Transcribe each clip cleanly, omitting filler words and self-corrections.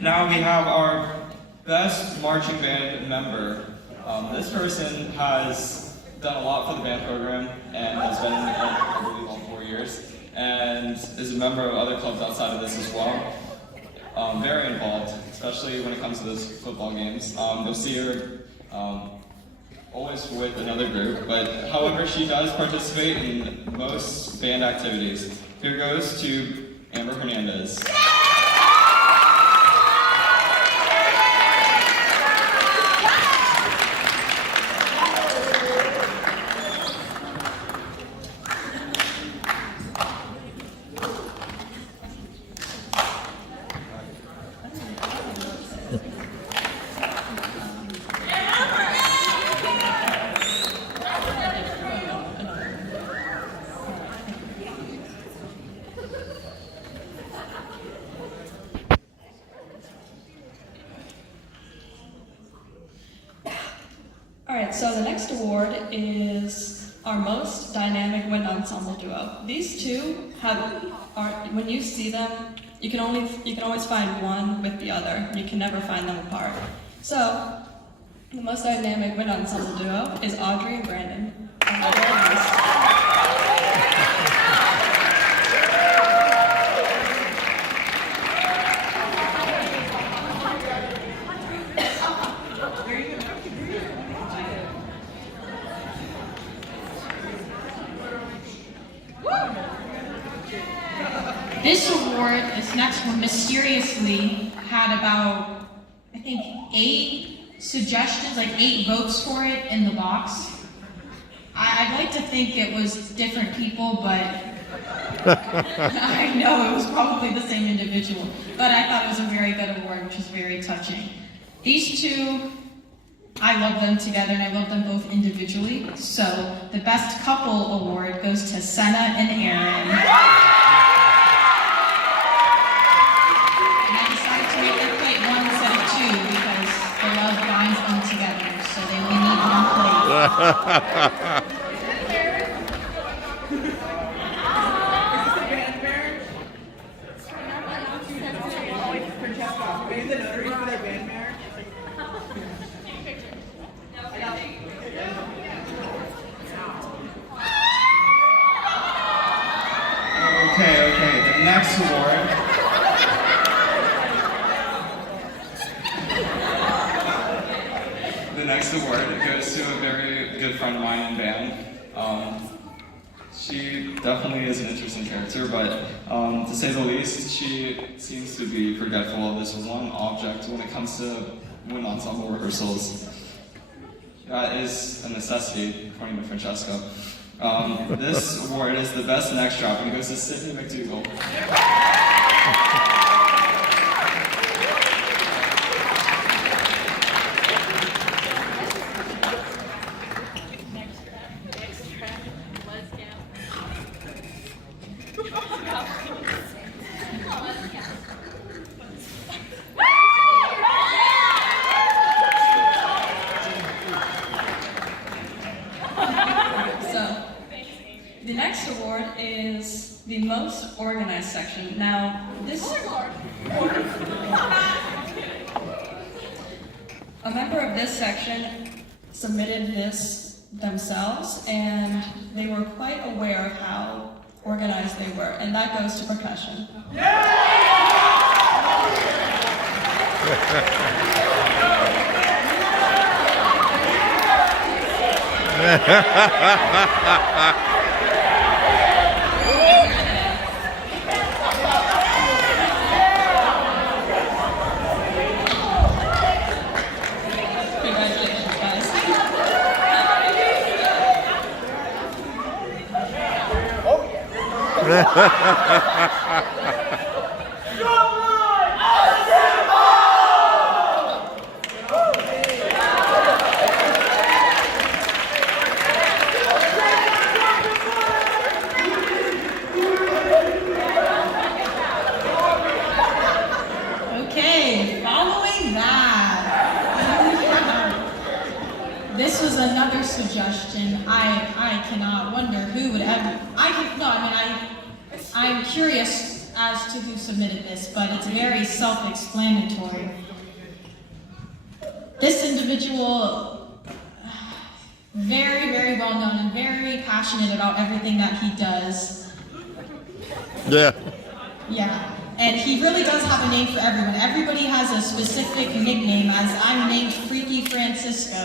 Now we have our best marching band member. This person has done a lot for the band program and has been in the club for, I believe, all 4 years, and is a member of other clubs outside of this as well. Very involved, especially when it comes to those football games. You'll see her always with another group, but however, she does participate in most band activities. Here goes to Amber Hernandez. Alright, so the next award is our most dynamic wind ensemble duo. These two when you see them, you can always find one with the other. You can never find them apart. So, the most dynamic wind ensemble duo is Audrey and Brandon. This award, this next one, mysteriously had about, I think, 8 suggestions, like 8 votes for it in the box. I'd like to think it was different people, but I know it was probably the same individual. But I thought it was a very good award, which is very touching. These two, I love them together, and I love them both individually. So the best couple award goes to Senna and Aaron. Because the love binds them together, so they only need one plate. Okay, the next award. The next award goes to a very good friend of mine in band. She definitely is an interesting character, but to say the least, she seems to be forgetful of this one object when it comes to wind ensemble rehearsals. That is a necessity, according to Francesco. This award is the best neck strap and goes to Sydney McDougall. The next award is the most organized section. Now, a member of this section submitted this themselves, and they were quite aware of how organized they were, and that goes to percussion. Congratulations, guys. Okay, following that. This was another suggestion. I cannot wonder who would ever. I'm curious as to who submitted this, but it's very self-explanatory. This individual, very, very well known and very passionate about everything that he does. Yeah. Yeah, and he really does have a name for everyone. Everybody has a specific nickname, as I'm named Freaky Francisco.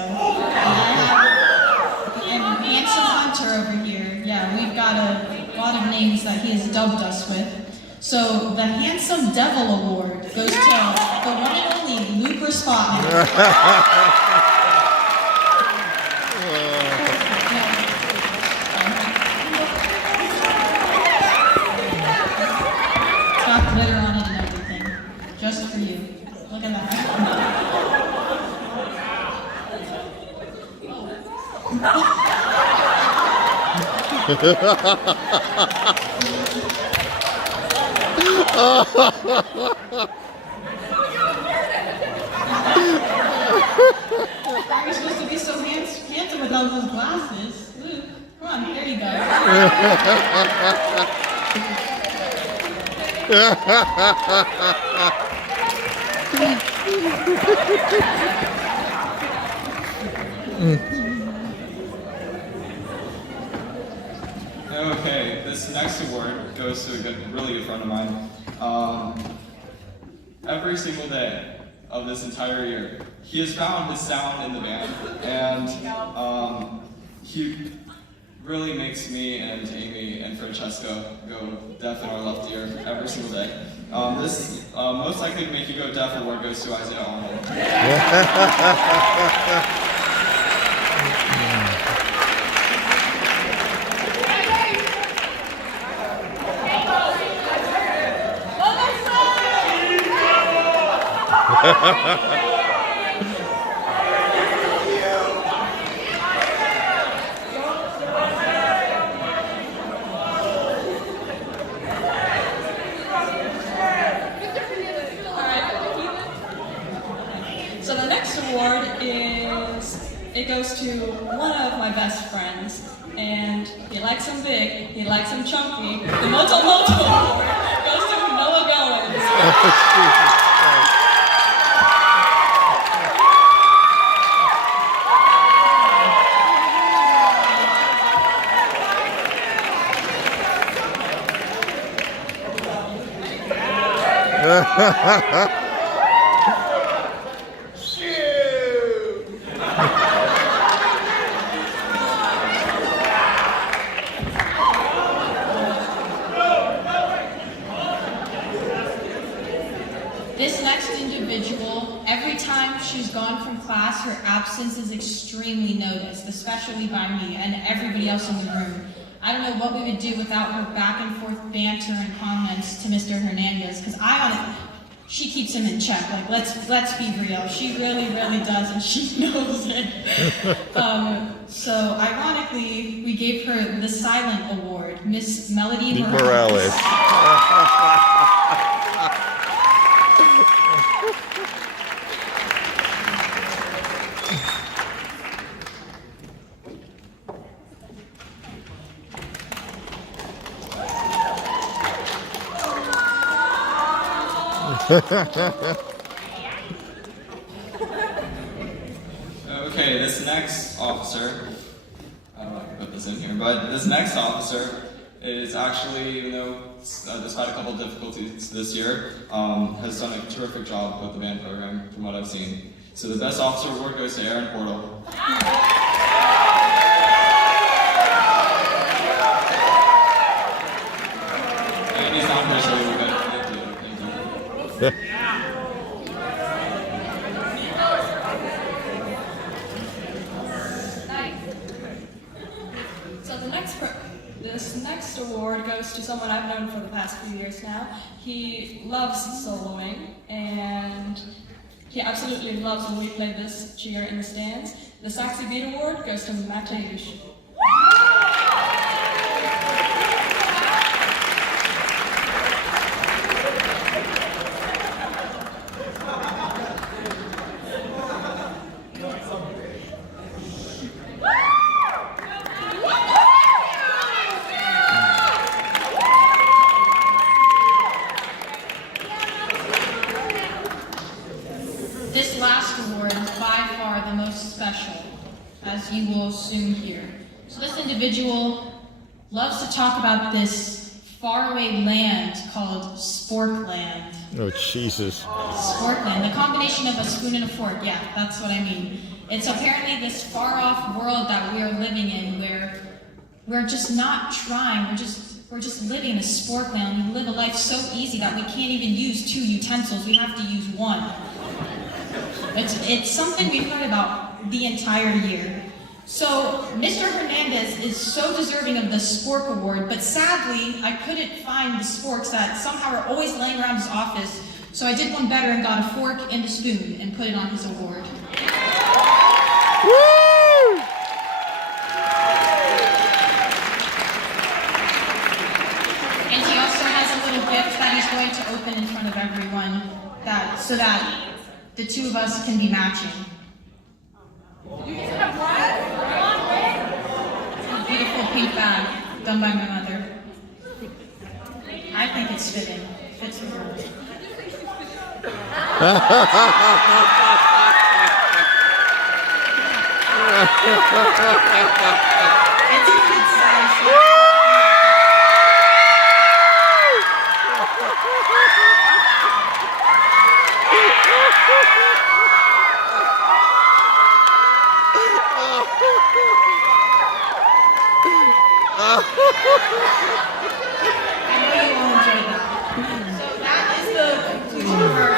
And Handsome Hunter over here. Yeah, we've got a lot of names that he has dubbed us with. So the Handsome Devil Award goes to the one and only Luke Respotman. It's got glitter on it and everything. Just for you. Look at that. Are you supposed to be so handsome without those glasses? Luke, come on, there you go. Okay, this next award goes to a really good friend of mine. Every single day of this entire year, he has found his sound in the band, and he really makes me and Amy and Francesca go deaf in our left ear every single day. This most likely to make you go deaf award goes to Isaiah Arnold. So the next award it goes to one of my best friends, and he likes him big, he likes him chunky. The Moto Moto award goes to Noah Goins. This next individual, every time she's gone from class, her absence is extremely noticed, especially by me and everybody else in the room. I don't know what we would do without her back and forth banter and comments to Mr. Hernandez, because she keeps him in check. Like, let's be real. She really, really does, and she knows it. So ironically, we gave her the Silent Award, Miss Melody Morales. Okay, this next officer, I don't know if I can put this in here, but this next officer is actually, even though despite a couple of difficulties this year, has done a terrific job with the band program from what I've seen. So the best officer award goes to Aaron Portal. And he's not here, so we're good. Thank you. So this next award goes to someone I've known for the past few years now. He loves soloing, and he absolutely loves when we play this cheer in the stands. The Saxy Beat Award goes to Mateusz. special, as you will soon hear. So this individual loves to talk about this faraway land called Sporkland. Oh, Jesus. Sporkland, the combination of a spoon and a fork, yeah, that's what I mean. It's apparently this far-off world that we are living in where we're just not trying, we're just living in a Sporkland. We live a life so easy that we can't even use 2 utensils, we have to use 1. It's something we've heard about the entire year. So, Mr. Hernandez is so deserving of the Spork Award, but sadly, I couldn't find the sporks that somehow are always laying around his office, so I did one better and got a fork and a spoon and put it on his award. Woo! And he also has a little gift that he's going to open in front of everyone, so that the 2 of us can be matching. Beautiful pink bag, done by my mother. I think it's fitting. Fits for her. It's a good size. I know you will enjoy that. So that is the conclusion of our...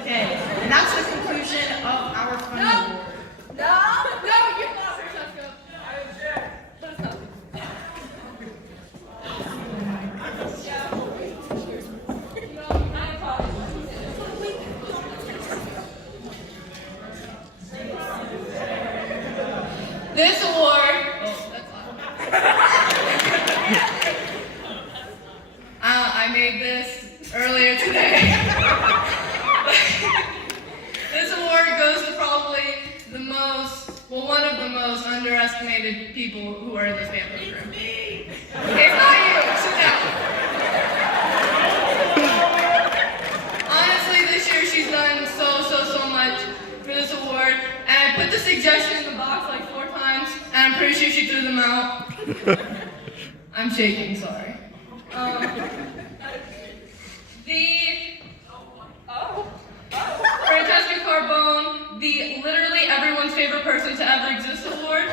Okay, and that's the conclusion of our fun award. No, you're not. This award, I made this earlier today. This award goes to probably one of the most underestimated people who are in this band program. It's not you, sit down. Honestly, this year she's done so much for this award, and I put the suggestion in the box like 4 times, and I'm pretty sure she threw them out. I'm shaking, sorry. Francesca Carbone, the literally everyone's favorite person to ever exist award.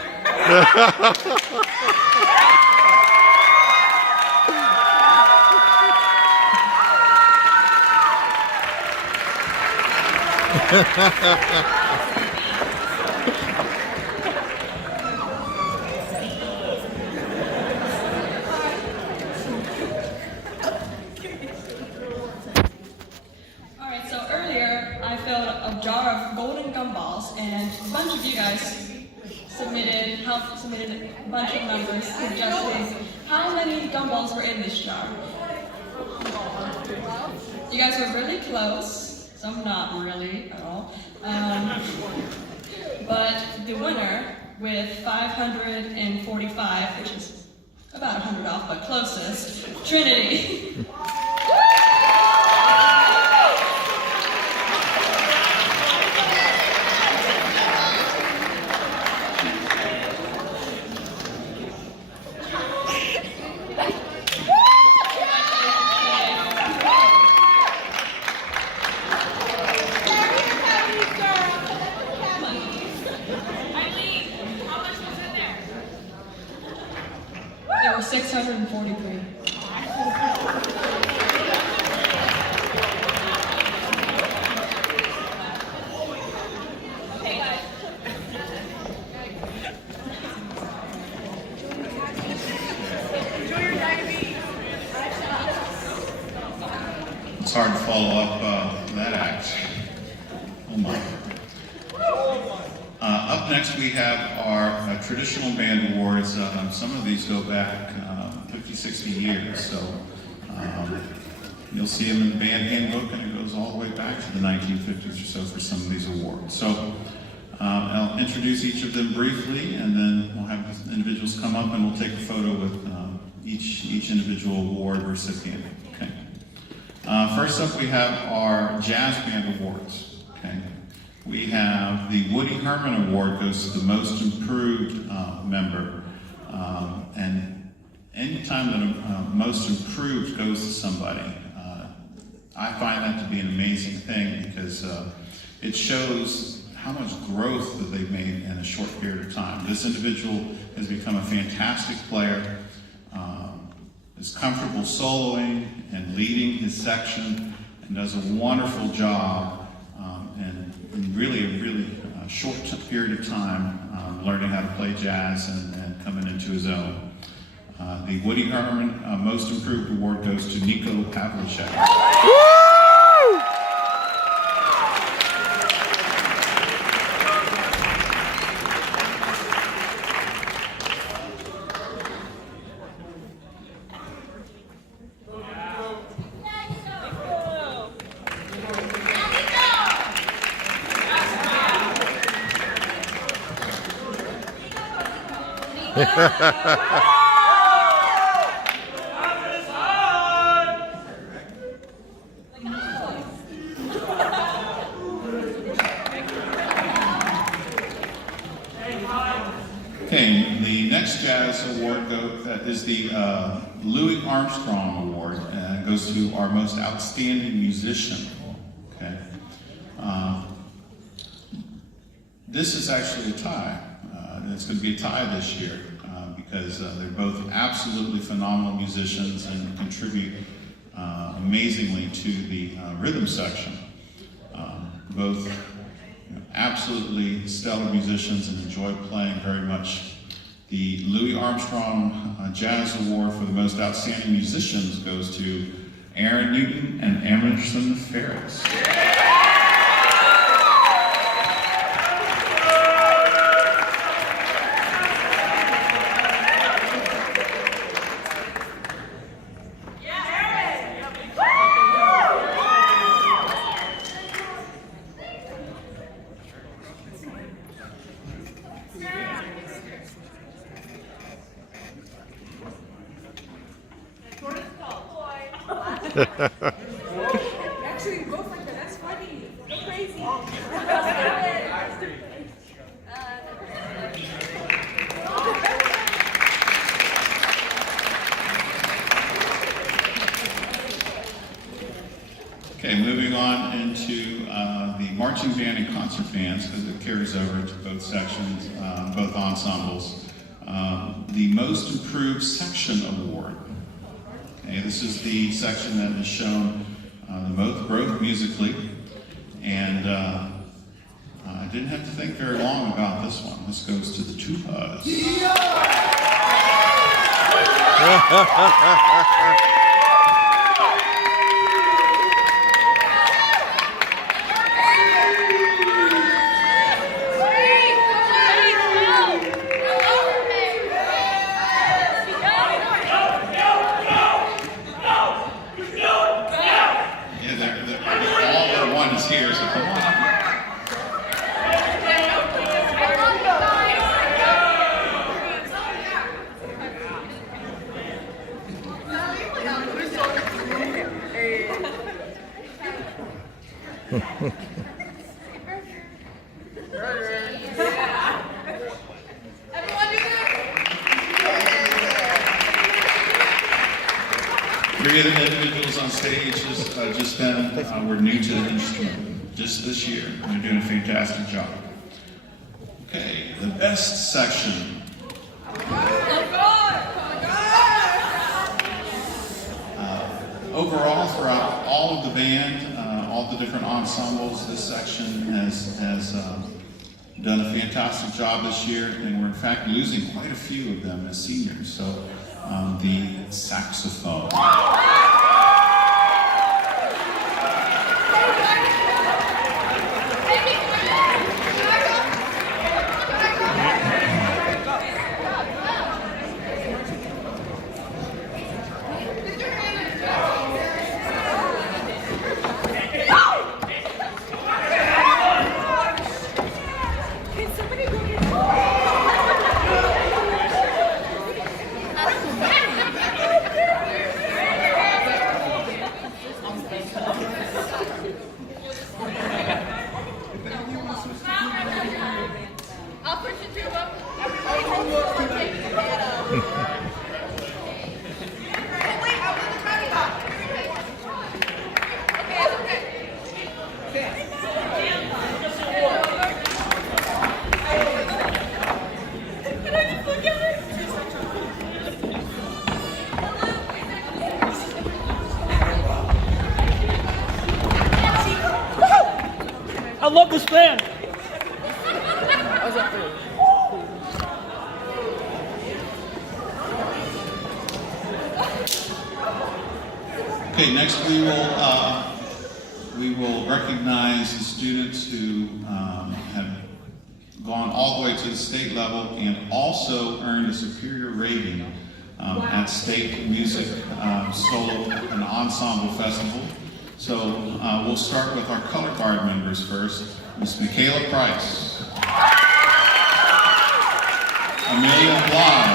Alright, so earlier I filled a jar of golden gumballs, and a bunch of you guys submitted a bunch of numbers suggesting how many gumballs were in this jar. You guys were really close, some not really at all. But the winner with 545, which is about 100 off, but closest, Trinity. There were 643. It's hard to follow up that act. Oh my. Up next we have our traditional band awards. Some of these go back 50, 60 years, so you'll see them in the band handbook, and it goes all the way back to the 1950s or so for some of these awards. So I'll introduce each of them briefly, and then we'll have individuals come up and we'll take a photo with each individual award recipient. Okay. First up, we have our Jazz Band Awards. Okay. We have the Woody Herman Award goes to the Most Improved member. And anytime that a Most Improved goes to somebody, I find that to be an amazing thing because it shows how much growth that they've made in a short period of time. This individual has become a fantastic player, is comfortable soloing and leading his section, and does a wonderful job, and in really a short period of time, learning how to play jazz and coming into his own. The Woody Herman Most Improved Award goes to Nico Pavlicek. Okay, the next jazz award is the Louis Armstrong Award, and it goes to our most outstanding musician. Okay, this is actually a tie. It's going to be a tie this year because they're both absolutely phenomenal musicians and contribute amazingly to the rhythm section. Both absolutely stellar musicians and enjoy playing very much. The Louis Armstrong Jazz Award for the most outstanding musicians goes to Aaron Newton and Emerson Ferris. Actually, both like that. That's funny. Go crazy. Okay, moving on into the marching band and concert bands, because it carries over to both sections, both ensembles. The Most Improved Section Award. Okay, this is the section that has shown the most growth musically, and I didn't have to think very long about this one. This goes to the tubas. All but one is here, so come on. Three of the individuals on stage were new to the instrument just this year. They're doing a fantastic job. Okay, the best section. Overall, throughout all of the band, all the different ensembles, this section has done a fantastic job this year, and we're in fact losing quite a few of them as seniors. So the saxophone. I love this band. Okay, next we will recognize the students who have gone all the way to the state level and also earned a superior rating at State Music Solo and Ensemble Festival. So we'll start with our color guard members first. Miss Michaela Price, Amelia Bly,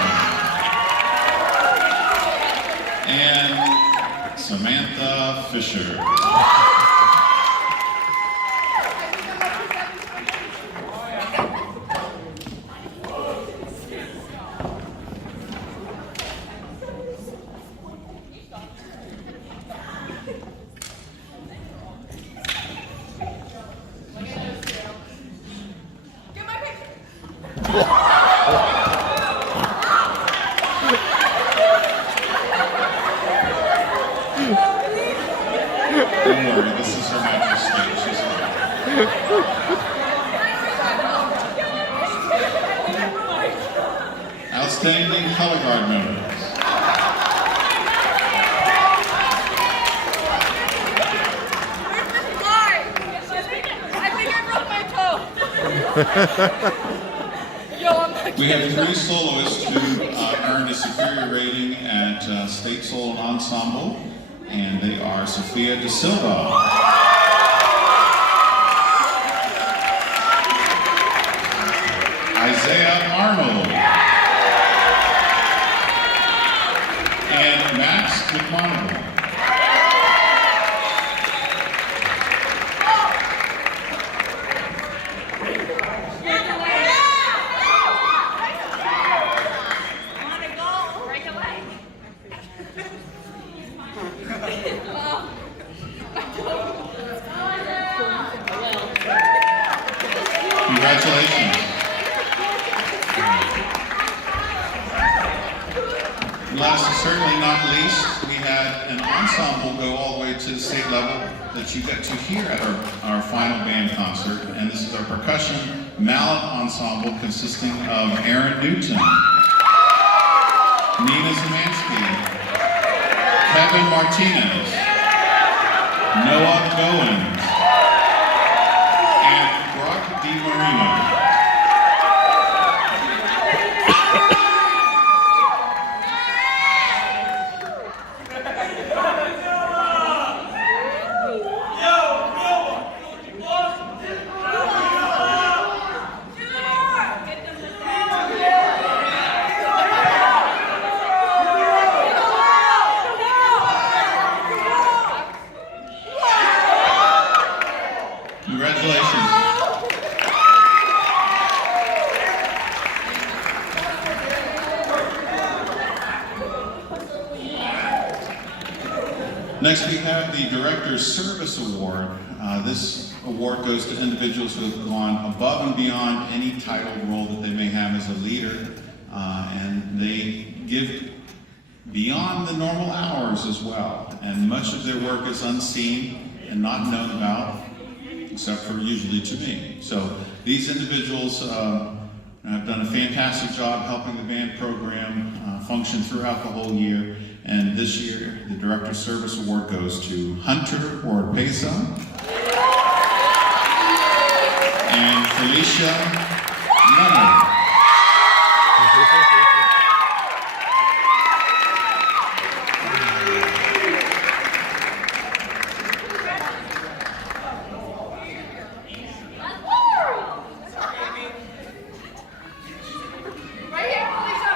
and Samantha Fisher. Don't worry, this is her natural state. She's fine. Outstanding color guard members. I think I broke my toe. Yo, I'm not We have kidding. 3 soloists who earned a superior rating at State Solo and Ensemble, and they are Sophia De Silva, Isaiah Arnold, and Max McMonagle. Congratulations. Last and certainly not least, we had an ensemble go all the way to the state level that you got to hear at our final band concert. And this is our percussion mallet ensemble consisting of Aaron Newton, Nina Zemansky, Kevin Martinez, Noah Goins, and Brock DiMarino. Congratulations. Next, we have the Director's Service Award. This award goes to individuals who have gone above and beyond any title role that they may have as a leader, and they give beyond the normal hours as well. And much of their work is unseen and not known about, except for usually to me. So these individuals have done a fantastic job helping the band program function throughout the whole year. And this year, the Director's Service Award goes to Hunter Orpeza and Felicia Leonard. Right here, Felicia.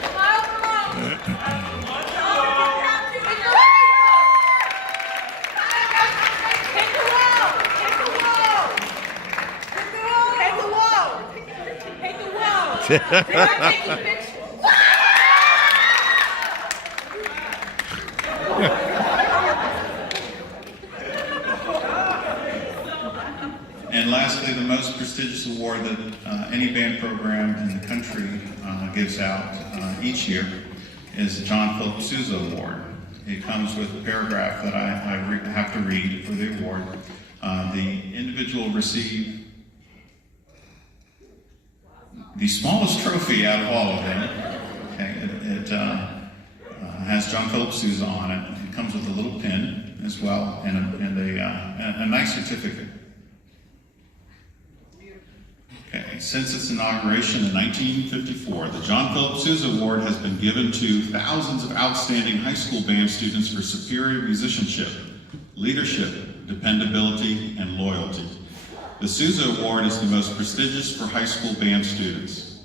Smile for mom. Hit the wall. Hit the wall. Hit the wall. Hit the wall. We're taking pictures. And lastly, the most prestigious award that any band program in the country gives out each year is the John Philip Sousa Award. It comes with a paragraph that I have to read for the award. The individual received the smallest trophy out of all of them. Okay, it has John Philip Sousa on it. It comes with a little pin as well and a nice certificate. Okay, since its inauguration in 1954, the John Philip Sousa Award has been given to thousands of outstanding high school band students for superior musicianship, leadership, dependability, and loyalty. The Sousa Award is the most prestigious for high school band students.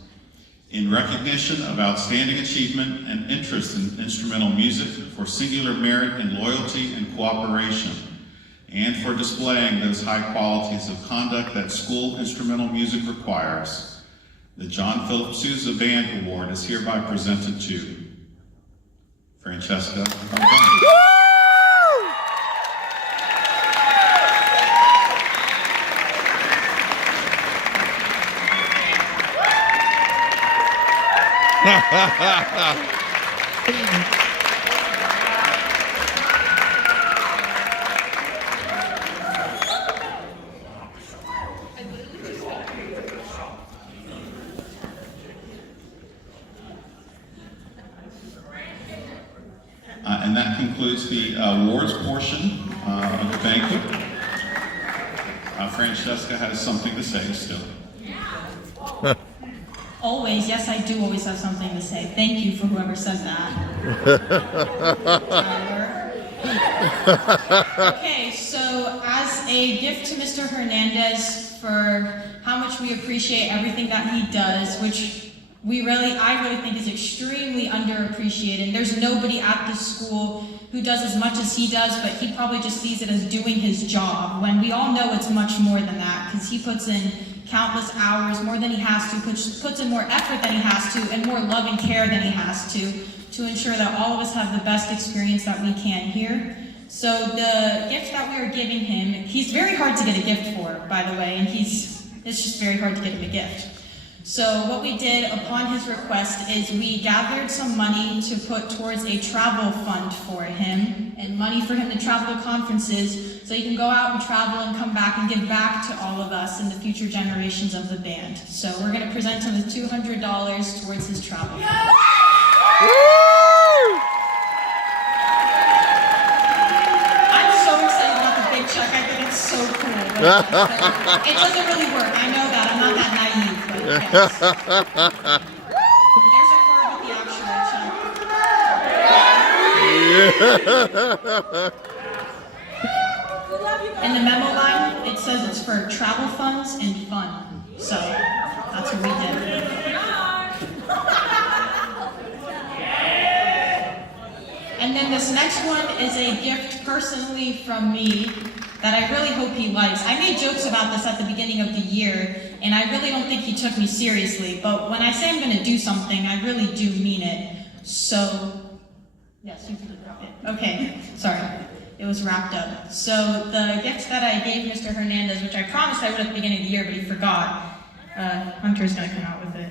In recognition of outstanding achievement and interest in instrumental music, for singular merit in loyalty and cooperation, and for displaying those high qualities of conduct that school instrumental music requires, the John Philip Sousa Band Award is hereby presented to Francesca. And that concludes the awards portion of the banquet. Francesca has something to say still. Always, yes, I do always have something to say. Thank you for whoever said that. Okay, so as a gift to Mr. Hernandez for how much we appreciate everything that he does, which I really think is extremely underappreciated. There's nobody at this school who does as much as he does, but he probably just sees it as doing his job, when we all know it's much more than that, because he puts in countless hours, more than he has to, puts in more effort than he has to, and more love and care than he has to ensure that all of us have the best experience that we can here. So the gift that we are giving him, he's very hard to get a gift for, by the way, and it's just very hard to get him a gift. So what we did upon his request is we gathered some money to put towards a travel fund for him, and money for him to travel to conferences so he can go out and travel and come back and give back to all of us and the future generations of the band. So we're going to present him with $200 towards his travel fund. I'm so excited about the big check. I think it's so cool. It doesn't really work. I know that. I'm not that naive. Yes. There's a card with the actual check. In the memo line, it says it's for travel funds and fun. So that's what we did. And then this next one is a gift personally from me that I really hope he likes. I made jokes about this at the beginning of the year, and I really don't think he took me seriously, but when I say I'm going to do something, I really do mean it. So, yes, you can drop it. Okay, sorry. It was wrapped up. So the gift that I gave Mr. Hernandez, which I promised I would at the beginning of the year, but he forgot, Hunter's going to come out with it.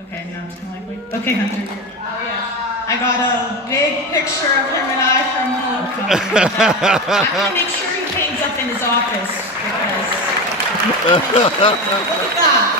Okay, now it's kind of like, okay, Hunter. Oh, yeah. I got a big picture of him and I from homecoming. I'm going to make sure he hangs up in his office, because look at that.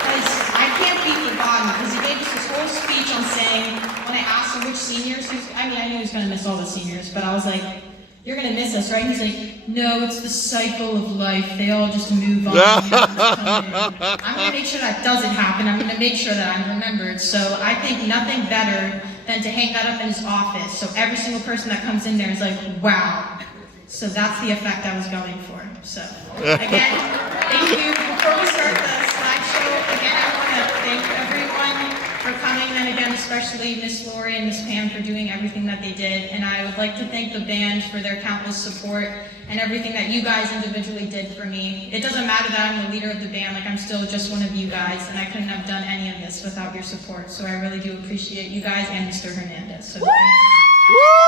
Because I can't be forgotten, because he gave us this whole speech on saying, when I asked him which seniors, I knew he was going to miss all the seniors, but I was like, you're going to miss us, right? He's like, no, it's the cycle of life. They all just move on. I'm going to make sure that doesn't happen. I'm going to make sure that I'm remembered. So I think nothing better than to hang that up in his office. So every single person that comes in there is like, wow. So that's the effect I was going for. So again, thank you. Before we start the slideshow, again, I want to thank everyone for coming, and again, especially Miss Lori and Miss Pam for doing everything that they did. And I would like to thank the band for their countless support and everything that you guys individually did for me. It doesn't matter that I'm the leader of the band, like I'm still just one of you guys, and I couldn't have done any of this without your support. So I really do appreciate you guys and Mr. Hernandez. So thank you.